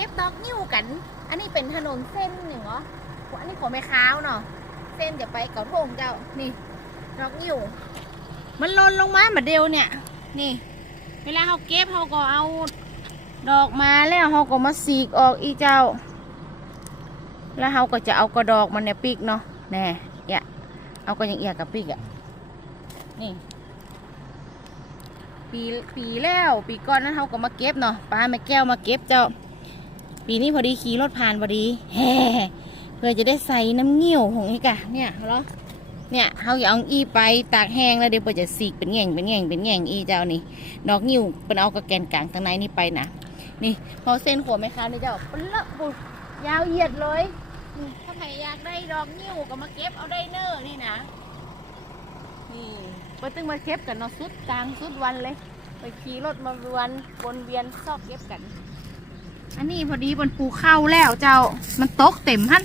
ก็บดอกนิ้วกัน อันนี้เป็นถนนเส้นอย่างเหรออันนี้ของแม่ค้าวเนาะเส้นจะไปเกาทงเจ้านี่ดอกนิ้วมันลนลงมาเหมาเดียวเนี่ย นี่ เวลาเขาเก็บเขาก็เอาดอกมาแล้วเขาก็มาสีกออกอีเจ้า แล้วเขาก็จะเอากระดอกมันเนี่ยปีกเนาะแน่เนี่ยเอาก็ยังเอียกับปีกอะ่ะนี่ปีปีแล้ว ปีก่อนนั้นเขาก็มาเก็บเนาะป้าแม่แก้วมาเก็บเจ้า ปีนี้พอดีขี่รถผ่านพอดีแฮ่เพื่อจะได้ใส่น้ำเงี้ยวของไอ้กะเนี่ยเหรอเนี่ยเขาอย่าเอาอีไปตากแห้งแล้วเดี๋ยวเปิดจะสีกเป็นแง่งเป็นแง่งเป็นแง่งอีเจ้านี่ดอกงิ้วเป็นเอากระแกนกลางทางในนี่ไปนะนี่พอเส้นหัวไหมคะนี่เจ้าเป็นละปุดยาวเหยียดเลยถ้าใครอยากได้ดอกงิ้วก็มาเก็บเอาได้เนอร์นี่นะนี่เปิดตึงมาเก็บกันเนาะสุดกลางสุดวันเลย ไปขี่รถมาวนวนเวียนซอกเก็บกัน อันนี้พอดีบนปูเข้าแล้วเจ้ามันตกเต็มหัน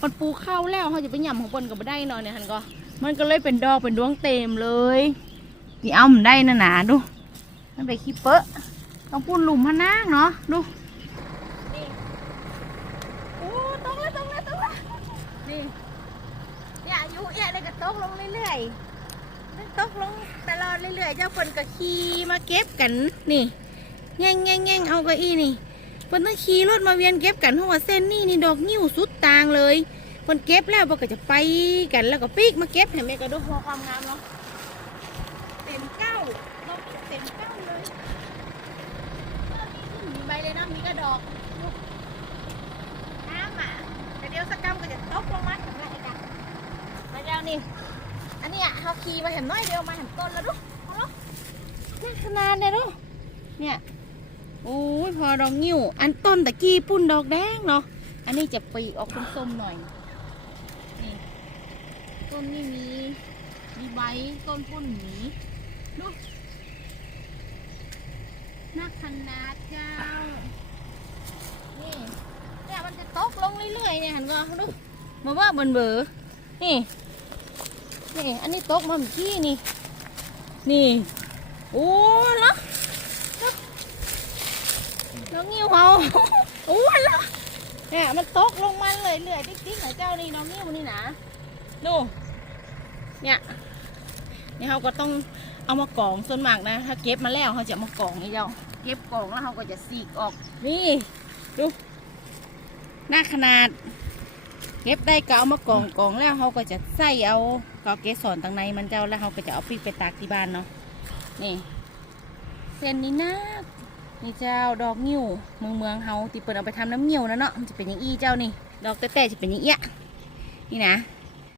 บนปูเข้าแล้วเขาจะไปหย่ำของบนกับไม่ได้เนอนเนี่ยหันก็ มันก็เลยเป็นดอกเป็นดวงเต็มเลยนี่เอามันได้นะหนาดู มันไปขี้เปอะต้องพูนหลุมพนางเนาะดูนี่โอ้ตกแล้วตกแล้วตกแล้วนี่เนี่ยอายุเนี่เลยก็ตกลงเรื่อยๆตกลงตลอดเรื่อยๆเจ้าคนก็ขี่มาเก็บกันนี่แง่งแง่งแง่งเอาก็อีนี่ เพิ่นต้องขี่รถมาเวียนเก็บกันเพราะว่าเส้นนี่นี่ดอกนิ้วสุดตางเลยเพิ่นเก็บแล้วเพิ่นก็จะไปกันแล้วก็ปีกมาเก็บเห็นไหมก็ดูพอความงามเนาะเต็มเก้าดอกเต็มเก้าเลยมีใบเลยนะมีกระดอกน้ำอะแต่เดี๋ยวสกกรรมก็จะตกลงมาถึงไรกันมาเจ้านี่อันนี้ยเขาขี่มาเห็นน้อยเดียวมาเห็นต้นแล้วดูเอาลูกน่าขนาดเนี่ยดูเนี่ย โอ้ยพอดอกงิ้ว อันต้นตะกี้ปุ่นดอกแดงเนาะ อันนี้จะปีออกส้มๆหน่อย นี่ ต้นนี่มีมีใบต้นปุ่นหมีดูน่าขนาดเจ้า นี่ เนี่ยมันจะตกลงเรื่อยๆเนี่ยเห็นก็ดูมาว่าเบิ่นเบอร์นี่ นี่ อันนี้ตกมาเมื่อกี้นี่ นี่ โอ้เนาะเนาะ น้องงิ้วเขาโอ้เนาะเนี่ยมันตกลงมาเลยเรื่อยๆติ๊กๆของเจ้านี่น้องงิ้วนี่นะดูเนี่ยนี่เขาก็ต้องเอามากรองส่วนมากนะ ถ้าเก็บมาแล้วเขาจะมากรองนี่เจ้าเก็บกรองแล้วเขาก็จะสีกออกนี่ดูหน้าขนาด เก็บได้ก็เอามากองกองแล้วเขาก็จะใส่เอากาเกสรตั้งในมันเจ้าแล้วเขาก็จะเอาปีกไปตากที่บ้านเนาะนี่เส้นนี้นะ นี่เจ้าดอกงิ้วเมืองเมืองเฮาตีเปิดเอาไปทำน้ำงิ้วนะเนาะมันจะเป็นอย่างอี้เจ้านี่ ดอกแต่แต่จะเป็นอย่างเอี้ยนี่นะ